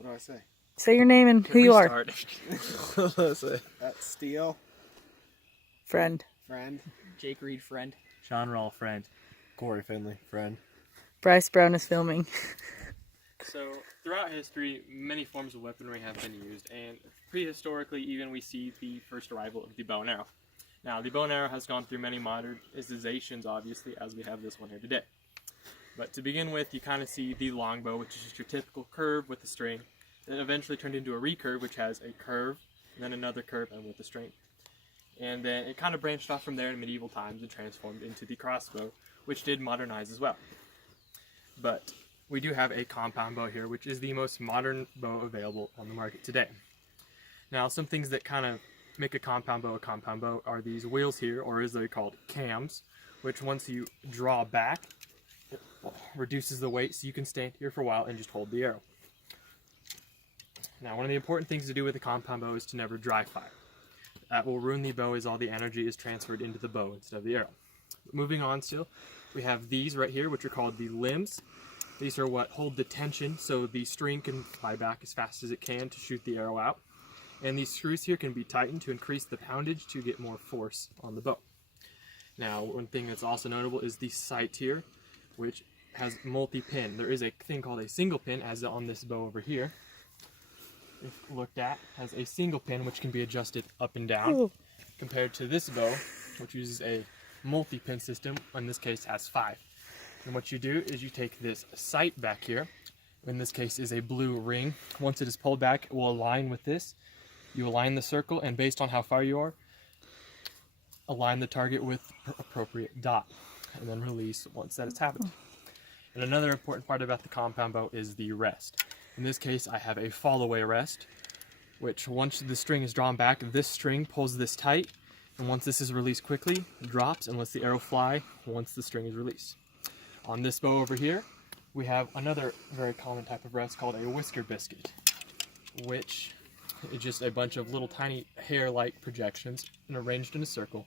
What do I say? Say your name and who you are. What do I say? That's Steele. Friend. Friend. Jake Reed, friend. Sean Rawl, friend. Corey Finley. Friend. Bryce Brown is filming. So, throughout history, many forms of weaponry have been used, and prehistorically even we see the first arrival of the bow and arrow. Now, the bow and arrow has gone through many modernizations, obviously, as we have this one here today. But to begin with, you kind of see the longbow, which is just your typical curve with a string, that eventually turned into a recurve, which has a curve, and then another curve, and with a string. And then it kind of branched off from there in medieval times and transformed into the crossbow, which did modernize as well. But we do have a compound bow here, which is the most modern bow available on the market today. Now, some things that kind of make a compound bow are these wheels here, or as they're called, cams, which once you draw back, it reduces the weight so you can stand here for a while and just hold the arrow. Now, one of the important things to do with a compound bow is to never dry fire. That will ruin the bow as all the energy is transferred into the bow instead of the arrow. Moving on still, we have these right here, which are called the limbs. These are what hold the tension so the string can fly back as fast as it can to shoot the arrow out. And these screws here can be tightened to increase the poundage to get more force on the bow. Now, one thing that's also notable is the sight here, which has multi-pin. There is a thing called a single pin, as on this bow over here. If looked at, has a single pin which can be adjusted up and down, compared to this bow, which uses a multi-pin system, in this case has 5. And what you do is you take this sight back here, in this case is a blue ring. Once it is pulled back, it will align with this. You align the circle, and based on how far you are, align the target with the appropriate dot, and then release once that has happened. And another important part about the compound bow is the rest. In this case, I have a fall-away rest, which once the string is drawn back, this string pulls this tight, and once this is released quickly, it drops and lets the arrow fly once the string is released. On this bow over here, we have another very common type of rest called a whisker biscuit, which is just a bunch of little tiny hair-like projections and arranged in a circle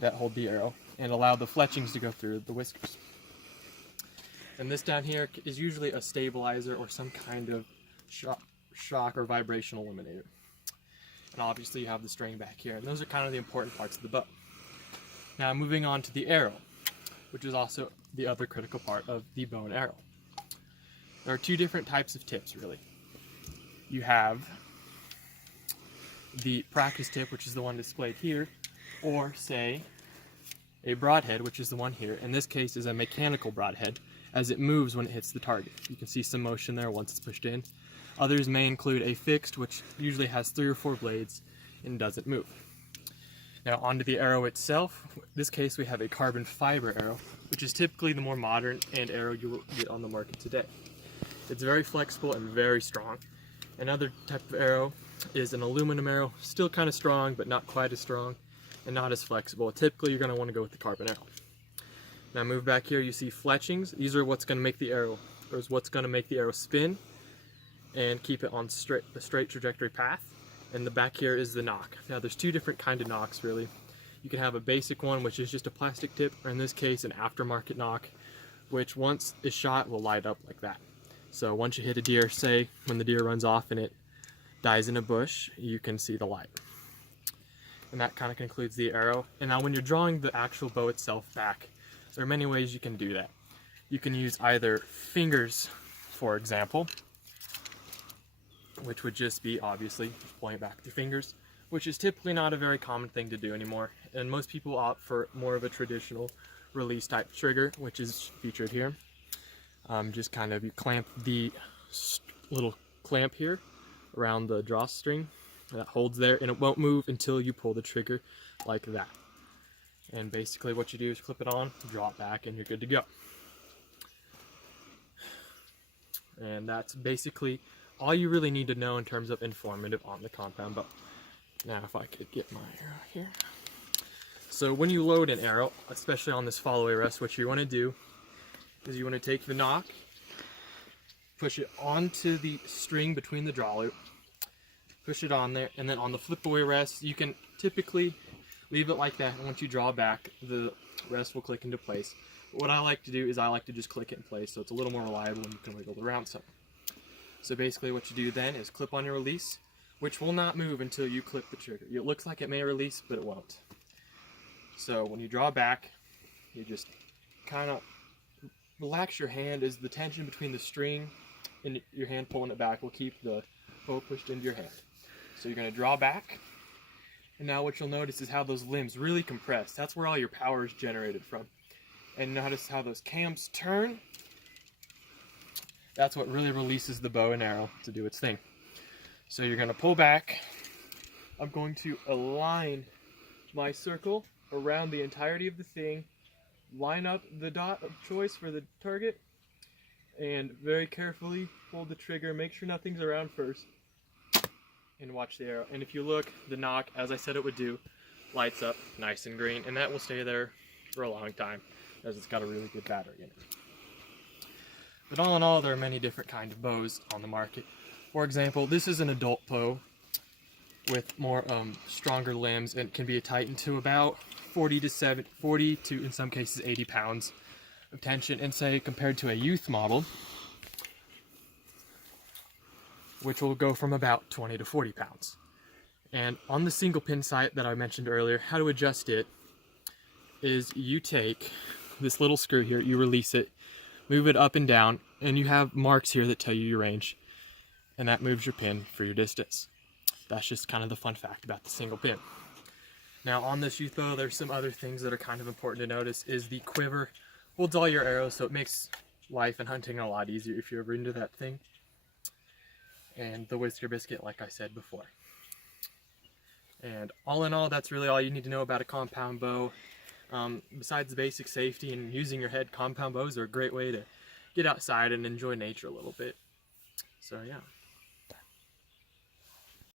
that hold the arrow and allow the fletchings to go through the whiskers. And this down here is usually a stabilizer or some kind of shock or vibration eliminator. And obviously you have the string back here, and those are kind of the important parts of the bow. Now moving on to the arrow, which is also the other critical part of the bow and arrow. There are 2 different types of tips, really. You have the practice tip, which is the one displayed here, or say a broadhead, which is the one here. In this case is a mechanical broadhead, as it moves when it hits the target. You can see some motion there once it's pushed in. Others may include a fixed, which usually has 3 or 4 blades and doesn't move. Now onto the arrow itself. In this case we have a carbon fiber arrow, which is typically the more modern and arrow you will get on the market today. It's very flexible and very strong. Another type of arrow is an aluminum arrow, still kind of strong but not quite as strong and not as flexible. Typically you're going to want to go with the carbon arrow. Now move back here, you see fletchings. These are what's going to make the arrow, or is what's going to make the arrow spin and keep it on a straight trajectory path. And the back here is the knock. Now there's 2 different kind of knocks really. You can have a basic one, which is just a plastic tip, or in this case an aftermarket knock, which once is shot will light up like that. So once you hit a deer, say when the deer runs off and it dies in a bush, you can see the light. And that kind of concludes the arrow. And now when you're drawing the actual bow itself back, there are many ways you can do that. You can use either fingers, for example, which would just be obviously pulling it back with your fingers, which is typically not a very common thing to do anymore. And most people opt for more of a traditional release type trigger, which is featured here. Just kind of you clamp the little clamp here around the drawstring that holds there, and it won't move until you pull the trigger like that. And basically what you do is clip it on, draw it back, and you're good to go. And that's basically all you really need to know in terms of informative on the compound bow. Now if I could get my arrow here. So when you load an arrow, especially on this fall-away rest, what you want to do is you want to take the knock, push it onto the string between the draw loop, push it on there, and then on the flip-away rest, you can typically leave it like that, and once you draw back, the rest will click into place. But what I like to do is I like to just click it in place, so it's a little more reliable and you can wiggle it around some. So basically what you do then is clip on your release, which will not move until you clip the trigger. It looks like it may release, but it won't. So when you draw back, you just kind of relax your hand as the tension between the string and your hand pulling it back will keep the bow pushed into your hand. So you're going to draw back, and now what you'll notice is how those limbs really compress. That's where all your power is generated from. And notice how those cams turn. That's what really releases the bow and arrow to do its thing. So you're going to pull back. I'm going to align my circle around the entirety of the thing, line up the dot of choice for the target, and very carefully pull the trigger. Make sure nothing's around first, and watch the arrow. And if you look, the knock, as I said it would do, lights up nice and green, and that will stay there for a long time as it's got a really good battery in it. But all in all, there are many different kinds of bows on the market. For example, this is an adult bow with more stronger limbs and can be tightened to about 40 to in some cases 80 pounds of tension, and say compared to a youth model, which will go from about 20 to 40 pounds. And on the single pin sight that I mentioned earlier, how to adjust it is you take this little screw here, you release it, move it up and down, and you have marks here that tell you your range, and that moves your pin for your distance. That's just kind of the fun fact about the single pin. Now on this youth bow, there's some other things that are kind of important to notice. Is the quiver will dull your arrows, so it makes life and hunting a lot easier if you're ever into that thing. And the whisker biscuit, like I said before. And all in all, that's really all you need to know about a compound bow. Besides the basic safety and using your head, compound bows are a great way to get outside and enjoy nature a little bit. So yeah.